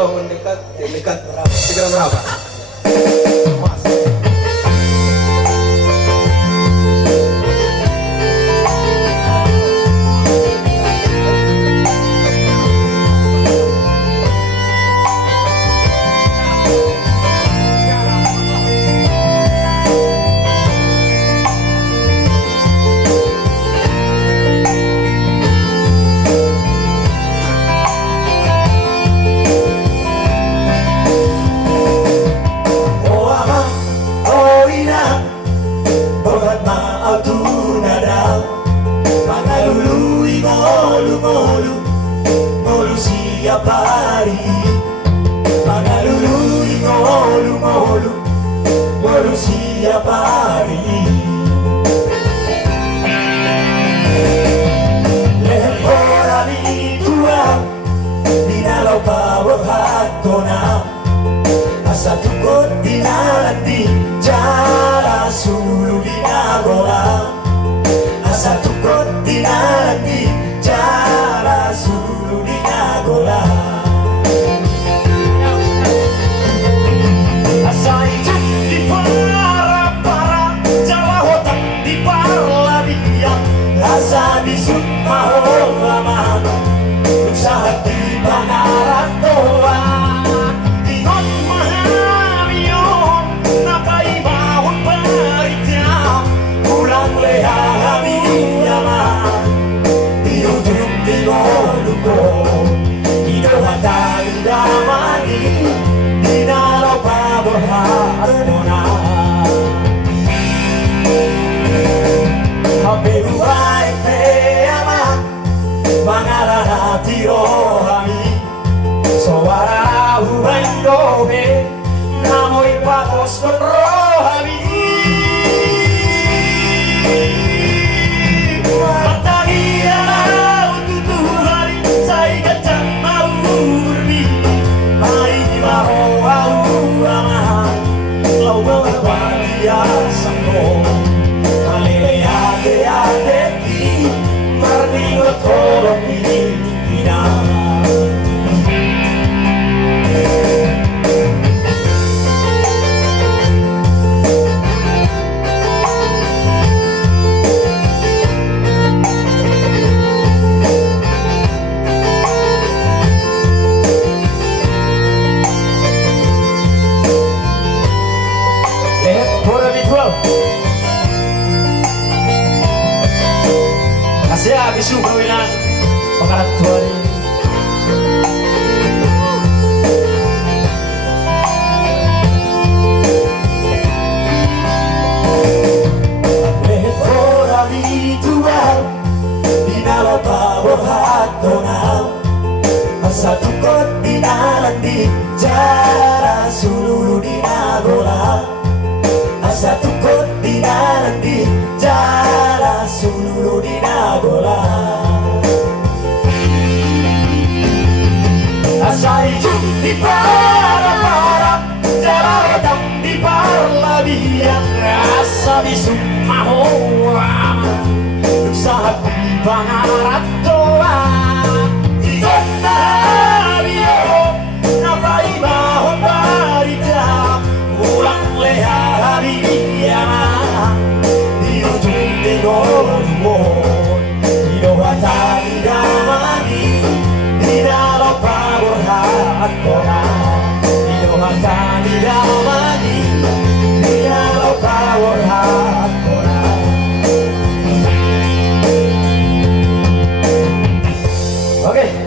jauh mendekat, dekat berapa? Segera berapa? Mas.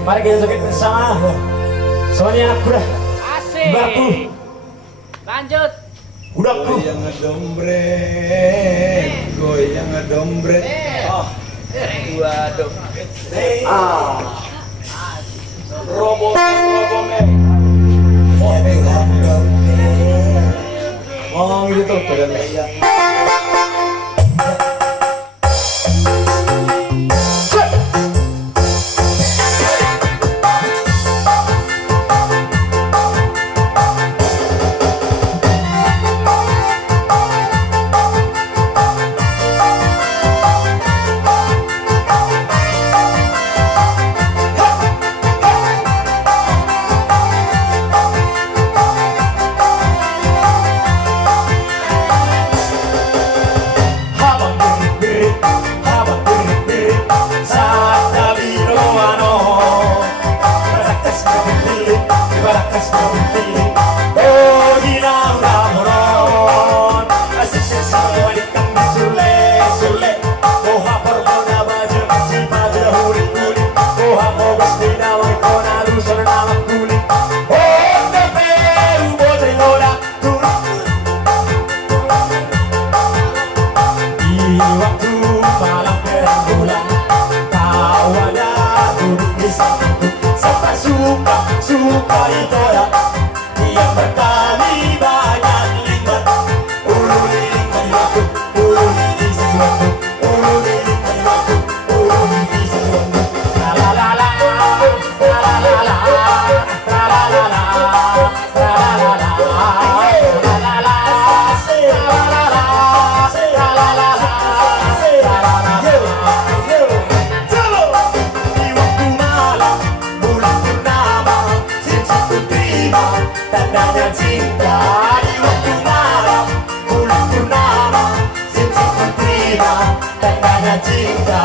Mari kita joget bersama. Soalnya aku dah. Asik. Baku. Lanjut. Udahku. Goyang ngedombrek, goyang ngedombrek. Oh, waduh. Robo men. Ngomong gitu padahal ya. suka idola yang berkali banyak lipat. Ulu liling menyatu, ulu liling sesuatu, ulu liling menyatu, ulu liling sesuatu. La la la la, la la la la, la la la la, la la la la, la la la, tandanya cinta di waktu malam bulan purnama, cincinku terima tandanya cinta.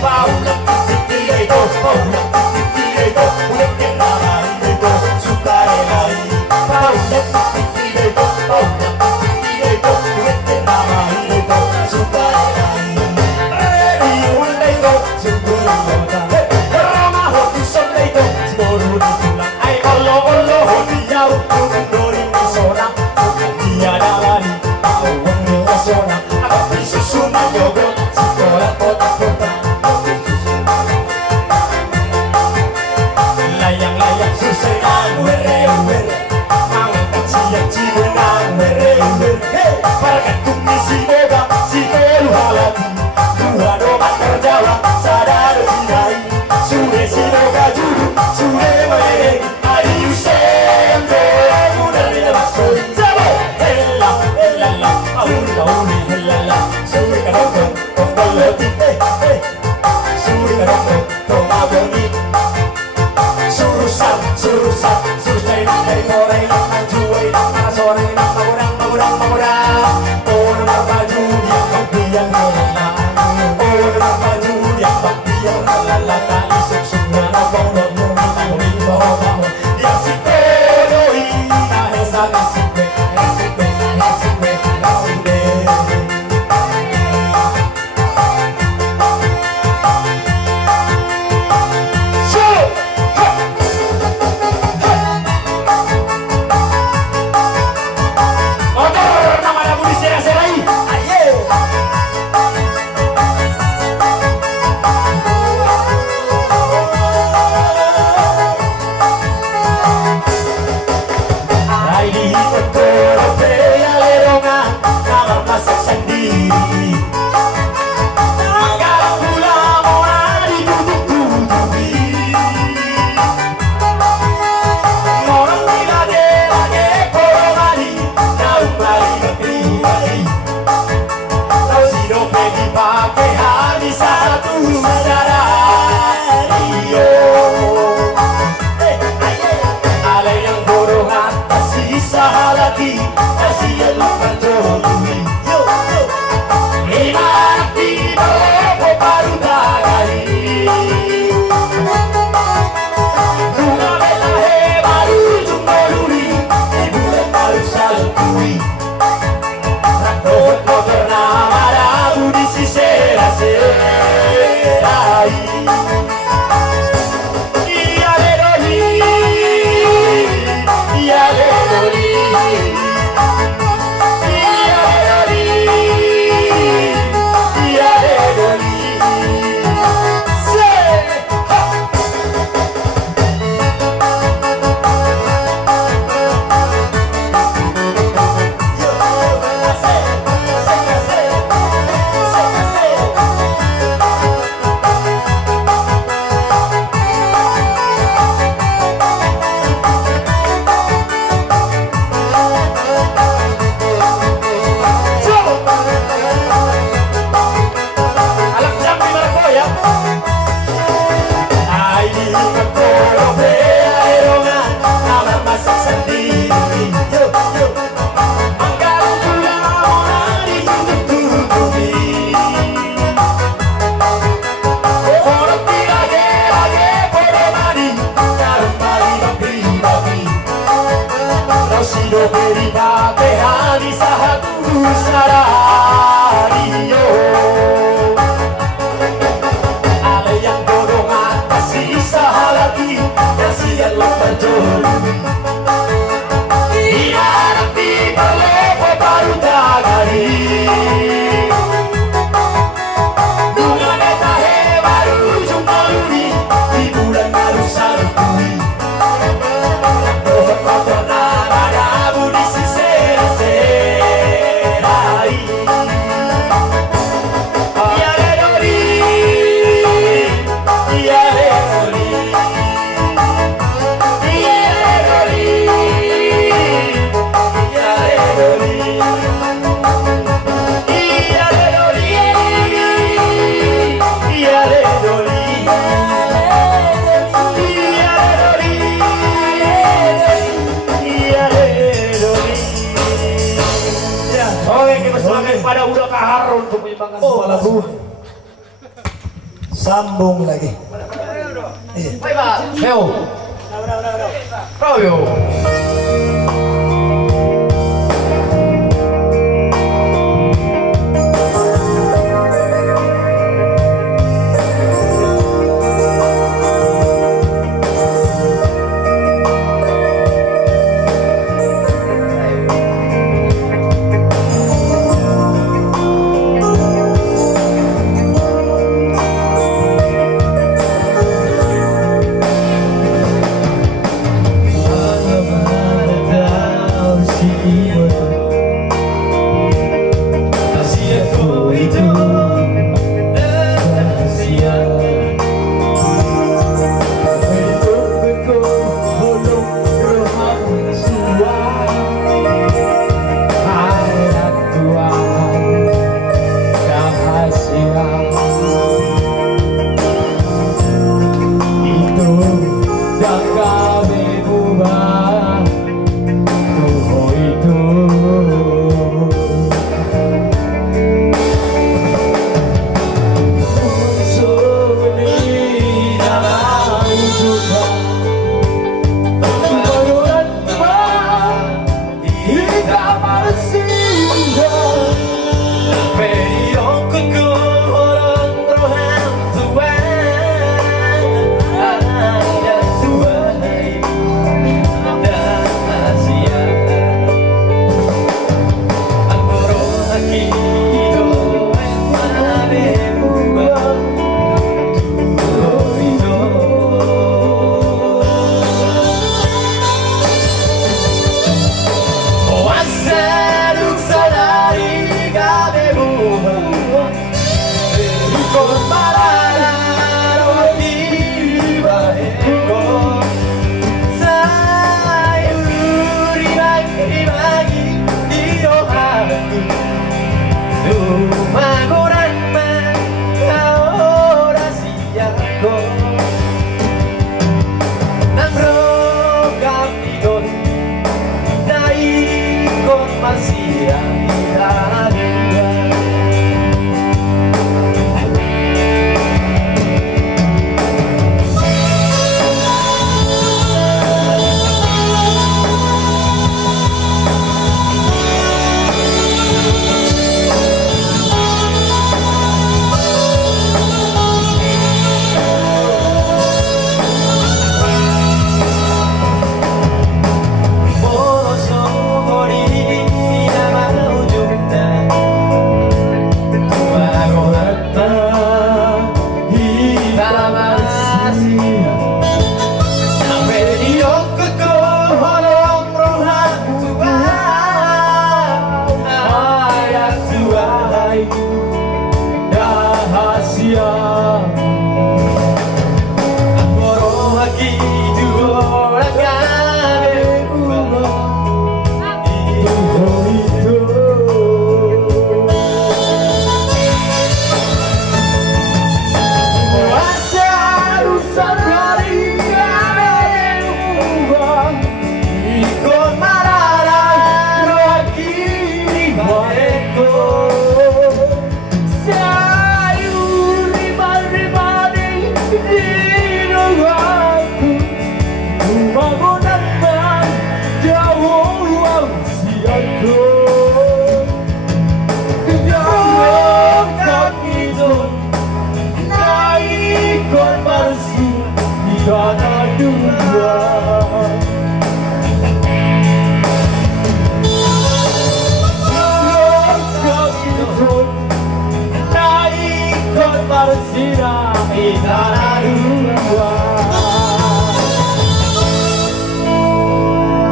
Paulah titik itu, paulah titik itu, udah kenal itu suka relai. Paulah titik itu, paulah titik itu, udah kenal itu suka relai. Udah itu sungguh kota, ramah hati sonda itu seburu ditulang. Ay Allah Allah dia dori seorang tiada lari awang seorang apa susunan yoga sekolah kota-kota layang-layang susenang were-were mangkat siang cibenang were-were parakan tumi si boga si telu halati dua doa terjawab sadar sinai suwe si boga juru suwe meleng ayu sembe mudah dilebas jabo hella hella auli auli hella suwe kadang kembali suwe kadang tomagoni surusan surusan dari mulai nang juai nang sore nang magurang orang baju yang bagian lala orang baju yang bagian lala kali suksuna nabong nabong nabong dia si pedoi na hesa nasibbe nasibbe nasibbe nasibbe pelabuhan. Sambung lagi. Iya. Baik, Pak. Leo. Royo.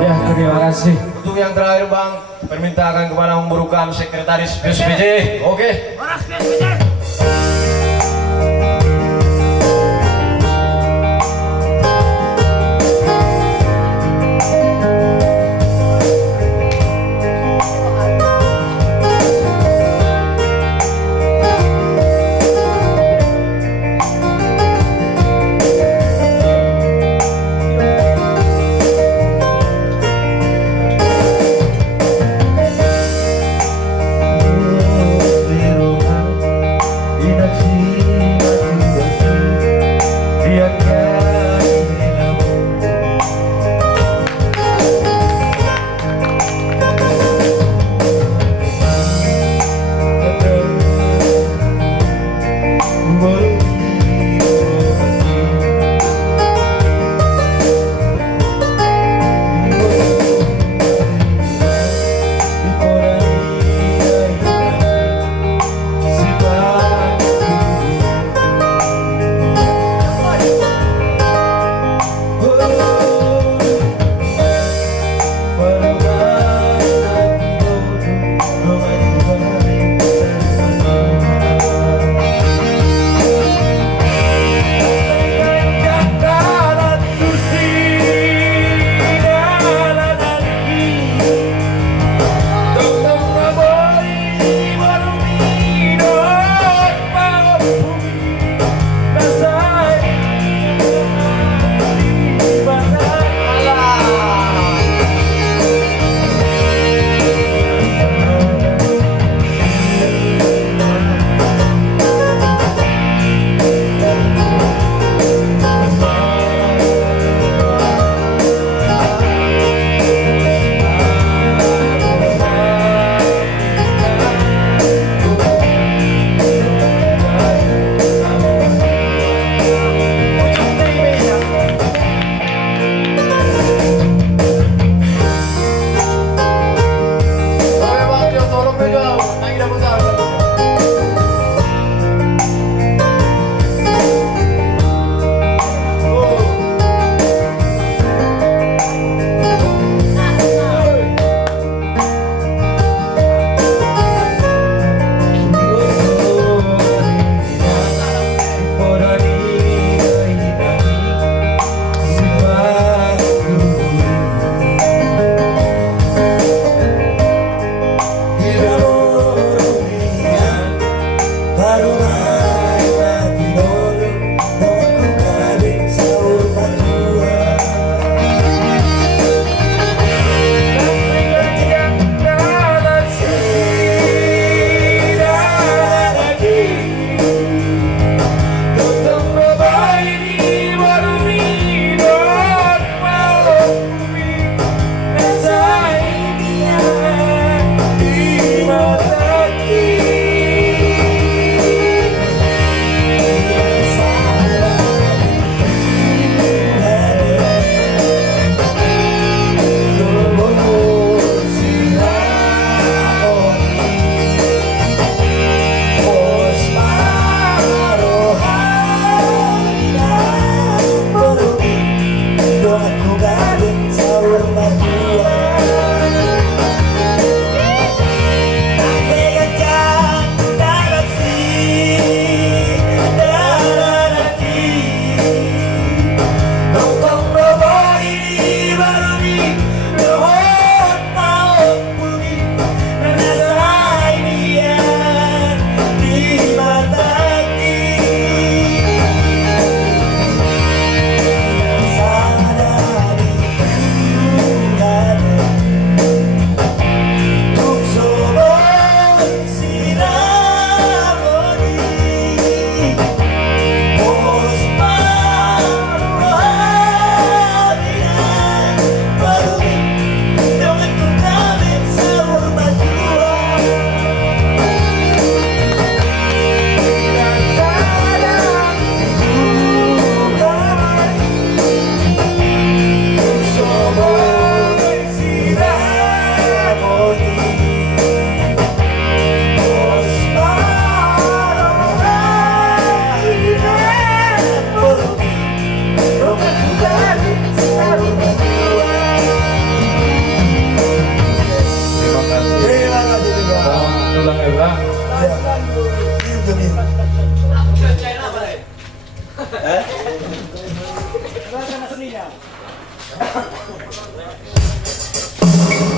Ya, terima kasih. Untuk yang terakhir Bang, permintaan kepada memburukan sekretaris BSPJ. Oke.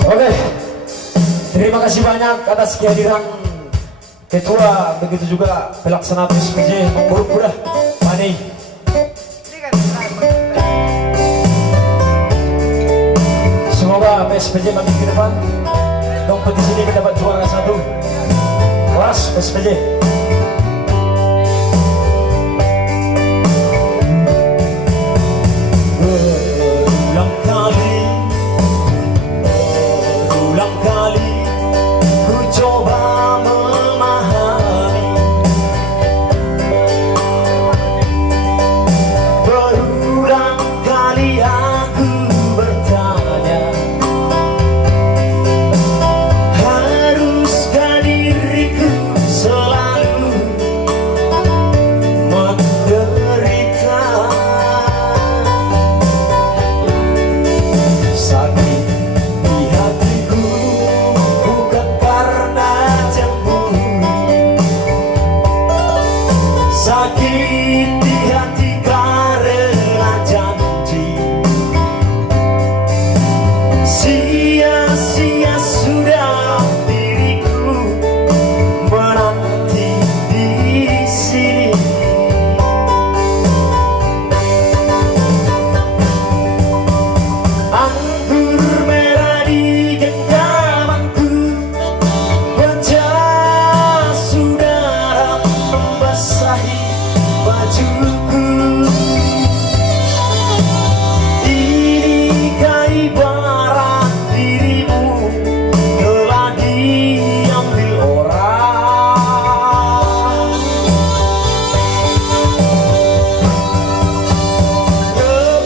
Oke, terima kasih banyak atas kehadiran ketua, begitu juga pelaksana PSBJ Buruk Kuda Pani. Semoga PSBJ makin ke depan, kompetisi ini mendapat juara 1. Waras PSBJ. Berulang kali ku coba memahami, berulang kali aku bertanya, haruskah diriku selalu menderita? Sakit di hatiku bukan karena cemburu, sakit di hati karena janji. Sia-sia sudah diriku menanti di sini. Anggur merah di genggamanku, wajah sudah membasahi bajuku. Inikah ibarat dirimu telah diambil orang?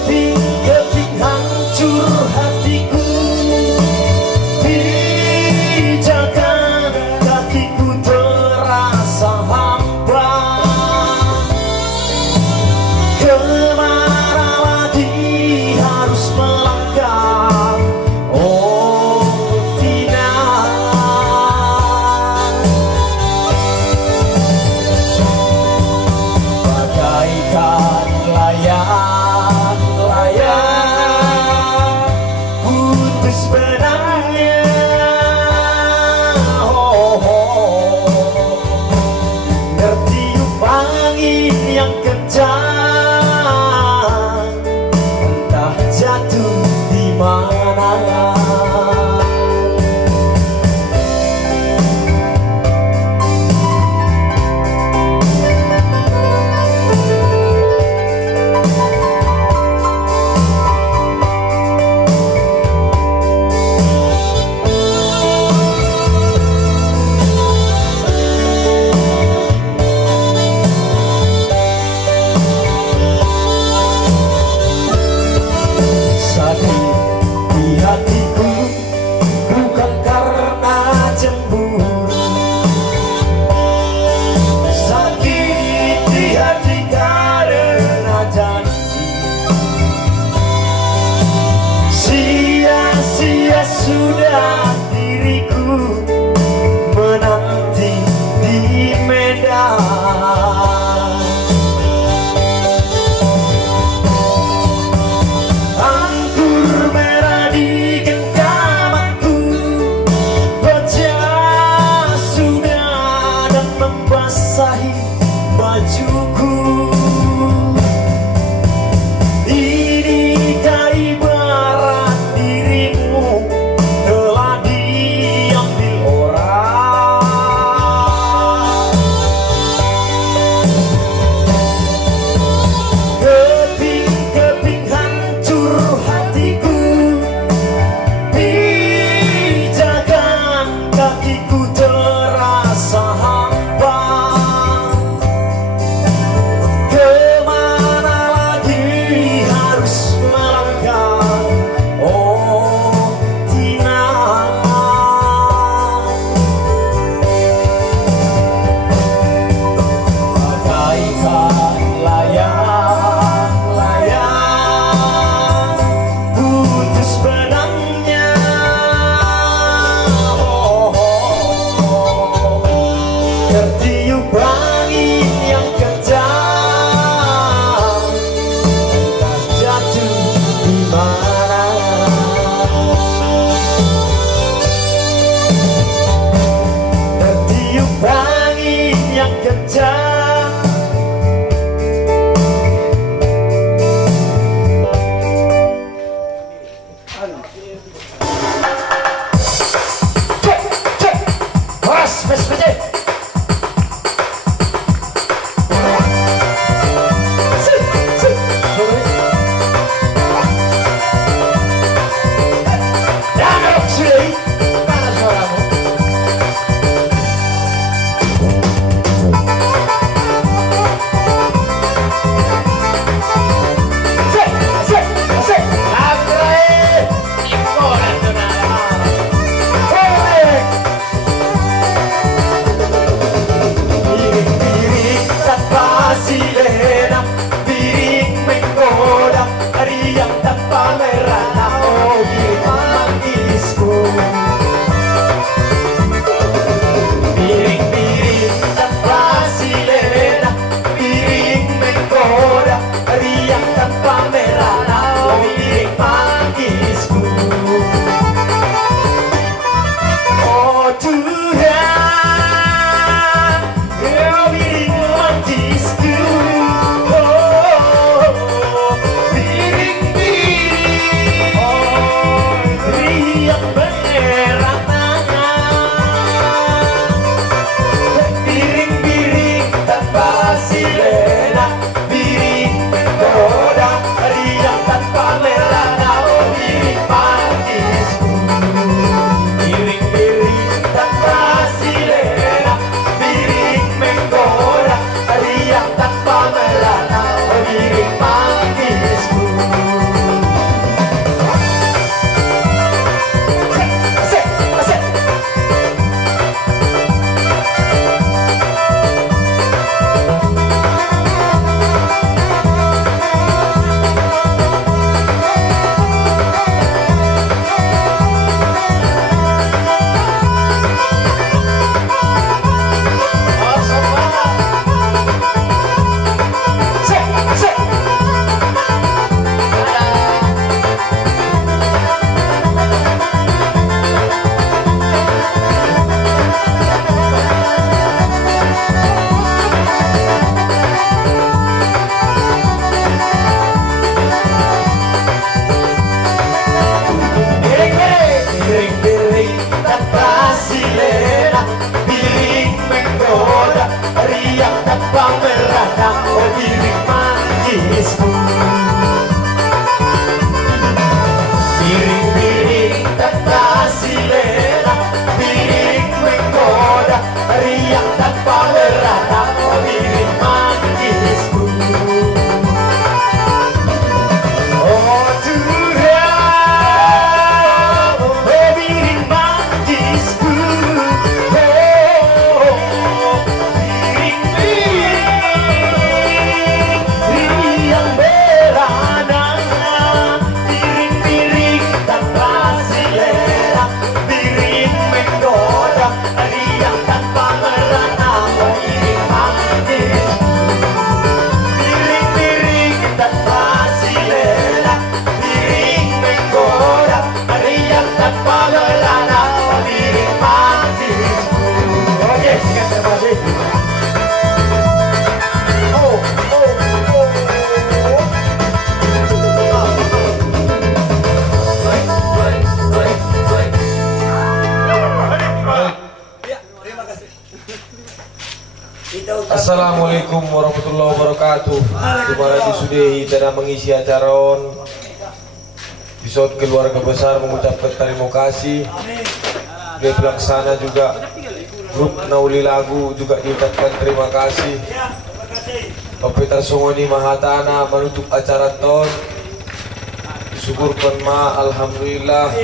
Keping-keping hancur hatiku, pijakan kakiku terasa hampa. Kemana lagi harus melangkah? Oh tidak, bagaikan layang-layang putus benangnya. Tertiup angin yang kencang, entah jatuh di mana. Sakit piring mangisku. Piring-piring tak kasih lera, piring menggoda, riang tanpa merana, piring mangisku. Oh Tuhan, oh piring mangisku, oh piring-piring riang merana, piring-piring tanpa selera, piring menggoda, riang tanpa merana, piring mangisku. Piring-piring tanpa selera, piring menggoda, riang tanpa merana, piring mangisku. Oke, sekian terima kasih. Oh, oh, oh. Assalamualaikum warahmatullahi wabarakatuh. Dimana disudahi dan mengisi acara episode keluarga besar mengucapkan terima kasih. Dari pelaksana juga grup Nauli Lagu juga diucapkan terima kasih. Pepetar Songoni Mahatana menutup acara ton. Syukurkan ma alhamdulillah.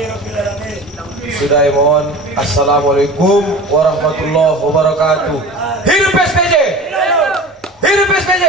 Sudah mohon. Assalamualaikum warahmatullahi wabarakatuh. Hidup SPJ! Hidup SPJ!